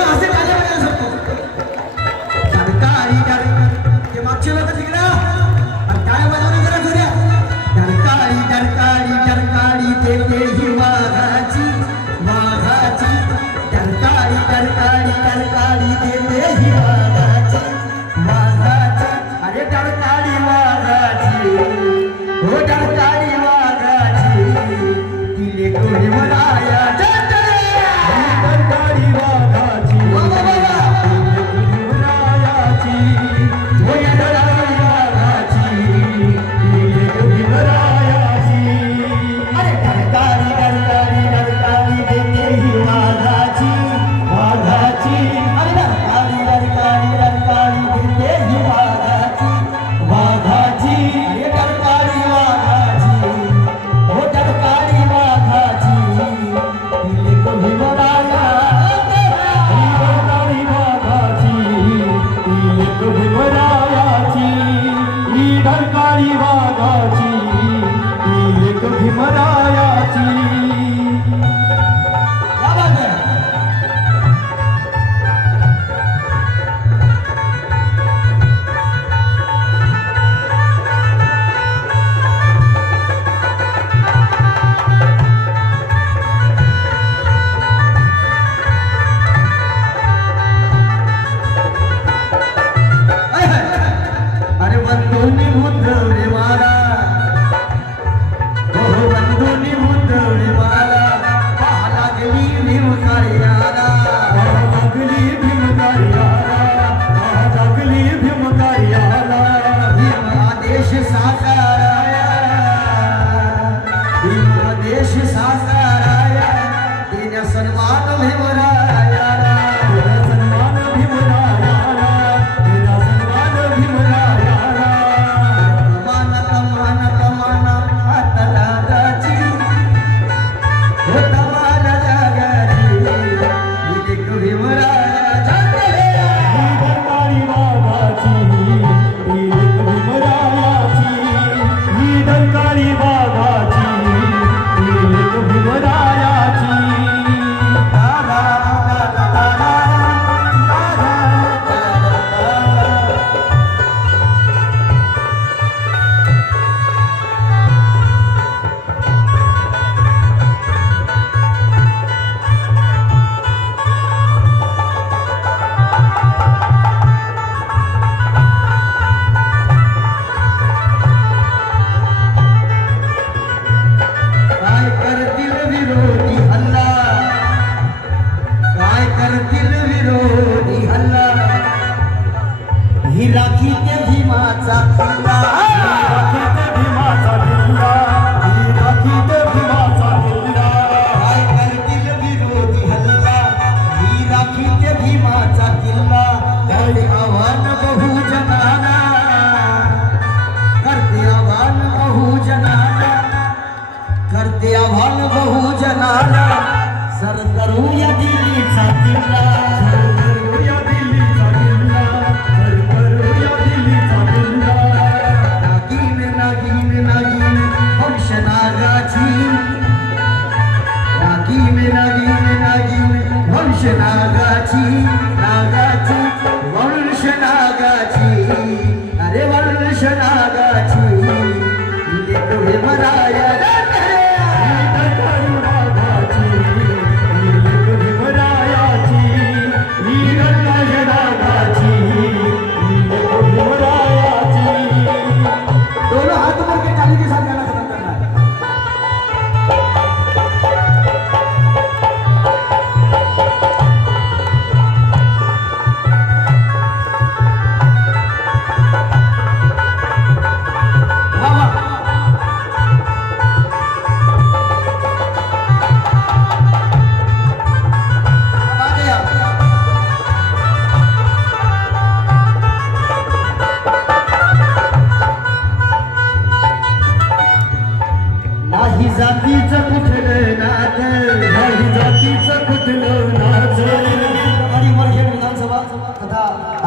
थोडं असे टाळ्या वाजायला सांगतो डरकाळी डरकाळी ते मागचे लोक तिकडं टाळ्या वाजवणे जरा जोड्या डरकाळी डरकाळी डरकाळी देते ही वाघाची वाघाची डरकाळी डरकाळी डरकाळी देते ही वाघाची वाघाची अरे डरकाळी वाघाची हो डरकाळी वाघाची तिले कोणी म्हणाया डरकाळी वाघाची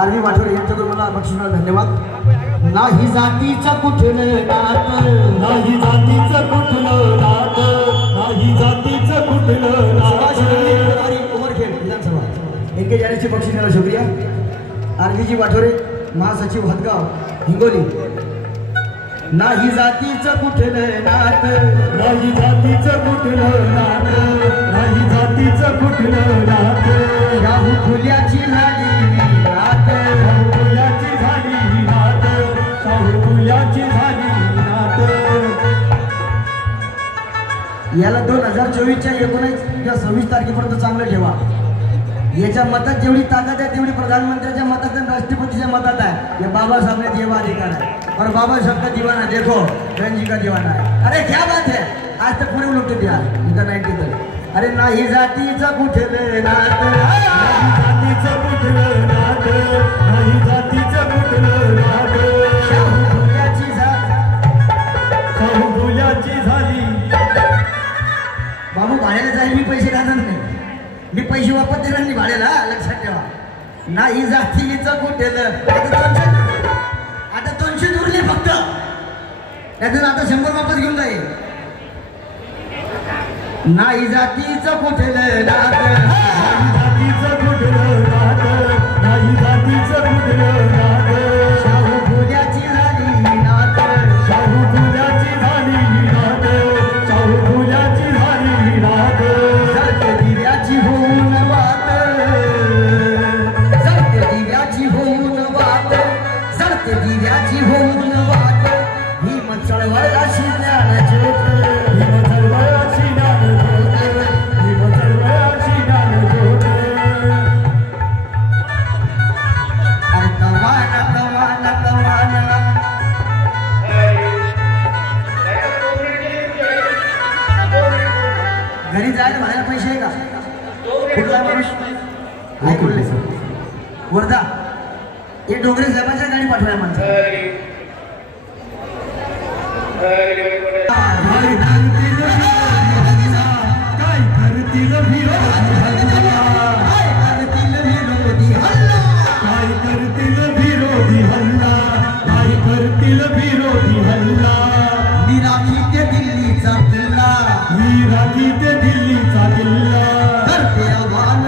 आरवी वाठोडे यांच्याकडून मला बक्षिसाला धन्यवाद। नाही जातीचं कुठलं नातं, नाही जातीचं कुठलं नातं, नाही जातीचं कुठलं नातं। उमरखेड विधानसभा के जाण्याची बक्षिसाला शुक्रिया. आरवीजी वाठोरे महासचिव हदगाव हिंगोली. नाही जातीचं कुठलं नात, नाही जातीचं कुठलं नात, नाही जातीचं कुठलं नात. शाहू फुल्याची झाली नात, शाहू फुल्याची झाली नात, शाहू फुल्याची झाली नात. याला 2024च्या 19 तारखेपर्यंत चांगलं ठेवा. याच्या मतात जेवढी ताकद आहे तेवढी प्रधानमंत्र्याच्या मतात आणि राष्ट्रपतीच्या मतात आहे. या बाबासाहेब ने दिया अधिकार है और बाबा साहब का दीवाना देखो बहन जी का दीवाना है. अरे क्या बात है, आज तक पुढे उलटते द्या इथं 90 तक. अरे नाही जातीचं कुठलं नात, नाही जातीचं कुठलं नात, नाही जातीचं कुठलं नात. शाहू फुल्याची शाहू फुल्याची झाली. बाबू भाड्याला जाईल मी पैसे घालणार नाही, मी पैसे वापस देणार नाही भाड्याला, लक्षात ठेवा. नाही जातीचं कुठलं. आता 200 उरले फक्त, त्यातून आता 100 वापस घेऊन जाईल. नाही जातीचं कुठलं नात, नाही जातीचं कुठलं नात, नाही जातीचं कुठलं नात. शाहू फुल्याची झाली नात, शाहू फुल्याची झाली नात, शाहू फुल्याची झाली नात. जळते दिव्याची होऊन वात, जळते दिव्याची होऊन वात, जळते दिव्याची होऊन वात. ही मग चळवळाशी ज्ञान ज्योत, भीम चळवळाची ज्ञानज्योत, भीम चळवळाची ज्ञानज्योत. अरे कवाना कवाना कवाना. घरी जायला म्हणायला पैसे आहे का? कुठला माणूस ऐकले वर्धा हे डोंगरे साहेबांच्या गाडी पाठवाय माणसं. काय करतील विरोधी हल्ला, काय करतील विरोधी हल्ला, काय करतील विरोधी हल्ला. मी राखी ते दिल्लीचा किल्ला, मी राखी ते दिल्लीचा किल्ला. करते आव्हान